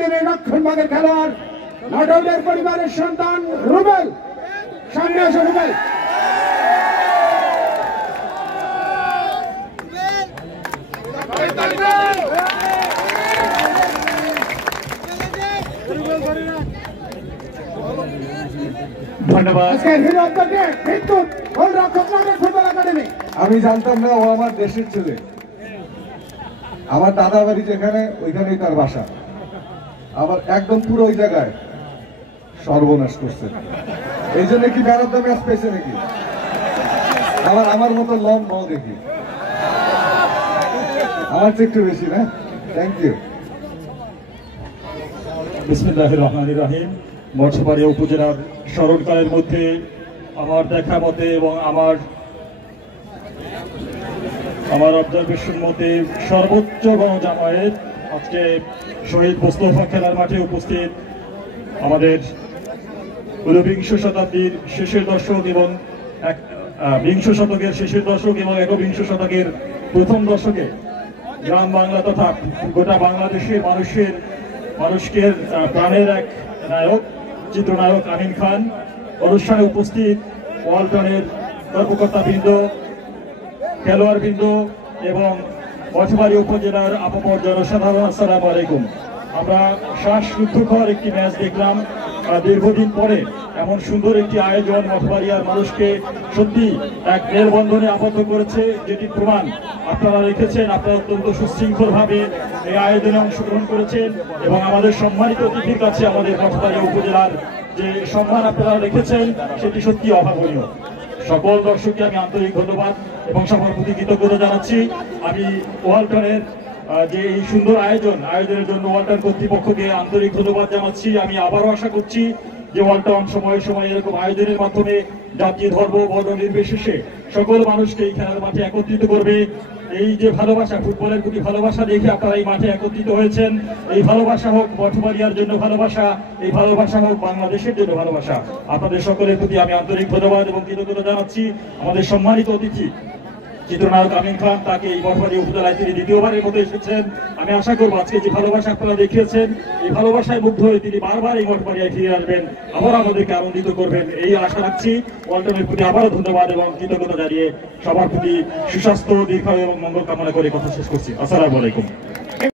একাডেমির রক্ষণভাগের খেলোয়াড় নাটোরের পরিবারের সন্তান রুবেল। সামনে আসো রুবেল। ধন্যবাদ। আমি জানতাম না ও আমার দেশের ছেলে। আমার দাদা বাড়ি যেখানে ওইখানেই তার বাসা। আবার একদম পুরো ওই জায়গায় সর্বনাশ করছে। এই জন্য কি ম্যান অফ দ্য ম্যাচ পেয়েছে নাকি? আমার মতো লং বল দেখি, আমার চেয়ে একটু বেশি না। Thank you. বিসমিল্লাহির রহমানির রহিম। মঠবাড়িয়া উপজেলার স্মরণকালের মধ্যে আমার দেখা মতে এবং আমার অবজারভেশন মতে সর্বোচ্চ গণজামায়াত আজকে শহীদ মোস্তফা খেলার মাঠে উপস্থিত। আমাদের ঊনবিংশ শতাব্দীর শেষের দশক এবং বিংশ শতকের শেষের দশক এবং একবিংশ শতকের প্রথম দশকে গ্রাম বাংলা তথা গোটা বাংলাদেশের মানুষকে প্রাণের এক নায়ক, চিত্রনায়ক আমিন খান। অনুষ্ঠানে উপস্থিত ওয়ালটনের কর্মকর্তাবৃন্দ, খেলোয়াড়বৃন্দ এবং মঠবাড়িয়া উপজেলার আপামর জনসাধারণ, আসসালামু আলাইকুম। আমরা শ্বাসরুদ্ধকর একটি ম্যাচ দেখলাম। দীর্ঘদিন পরে এমন সুন্দর একটি আয়োজন মঠবাড়িয়ার মানুষকে সত্যি এক মেলবন্ধনে আবদ্ধ করেছে, যেটি প্রমাণ আপনারা রেখেছেন। আপনারা অত্যন্ত সুশৃঙ্খলভাবে এই আয়োজনে অংশগ্রহণ করেছেন এবং আমাদের সম্মানিত অতিথির কাছে আমাদের মঠবাড়িয়া উপজেলার যে সম্মান আপনারা রেখেছেন সেটি সত্যি অভাবনীয়। সকল দর্শককে আমি আন্তরিক ধন্যবাদ এবং সবার প্রতি কৃতজ্ঞতা জানাচ্ছি। আমি ওয়ালটনের যে এই সুন্দর আয়োজনের জন্য ওয়ালটন কর্তৃপক্ষকে আন্তরিক ধন্যবাদ জানাচ্ছি। আমি আবারও আশা করছি যে ওয়ালটন সময়ে সময়ে এরকম আয়োজনের মাধ্যমে জাতি, ধর্ম, বর্ণ নির্বিশেষে সকল মানুষকে এই খেলার মাঠে একত্রিত করবে। এই যে ভালোবাসা, ফুটবলের প্রতি ভালোবাসা দেখে আপনারা এই মাঠে একত্রিত হয়েছেন, এই ভালোবাসা হোক মঠবাড়িয়ার জন্য ভালোবাসা, এই ভালোবাসা হোক বাংলাদেশের জন্য ভালোবাসা। আপনাদের সকলের প্রতি আমি আন্তরিক ধন্যবাদ এবং কৃতজ্ঞতা জানাচ্ছি। আমাদের সম্মানিত অতিথি চিত্রনায়ক আমিন খান, তাকে এই মঠবাড়িয়া উপজেলায় তিনি দ্বিতীয়বারের মতো এসেছেন। আমি আশা করবো আজকে যে ভালোবাসা আপনারা দেখিয়েছেন, এই ভালোবাসায় মুগ্ধ হয়ে তিনি বারবার এই মঠবাড়িয়ায় ফিরে আসবেন, আবার আমাদেরকে আনন্দিত করবেন, এই আশা রাখছি। ওয়ালটনের প্রতি আবারও ধন্যবাদ এবং কৃতজ্ঞতা জানিয়ে সবার প্রতি সুস্বাস্থ্য, দীর্ঘায়ু এবং মঙ্গল কামনা করে কথা শেষ করছি। আসসালামু আলাইকুম।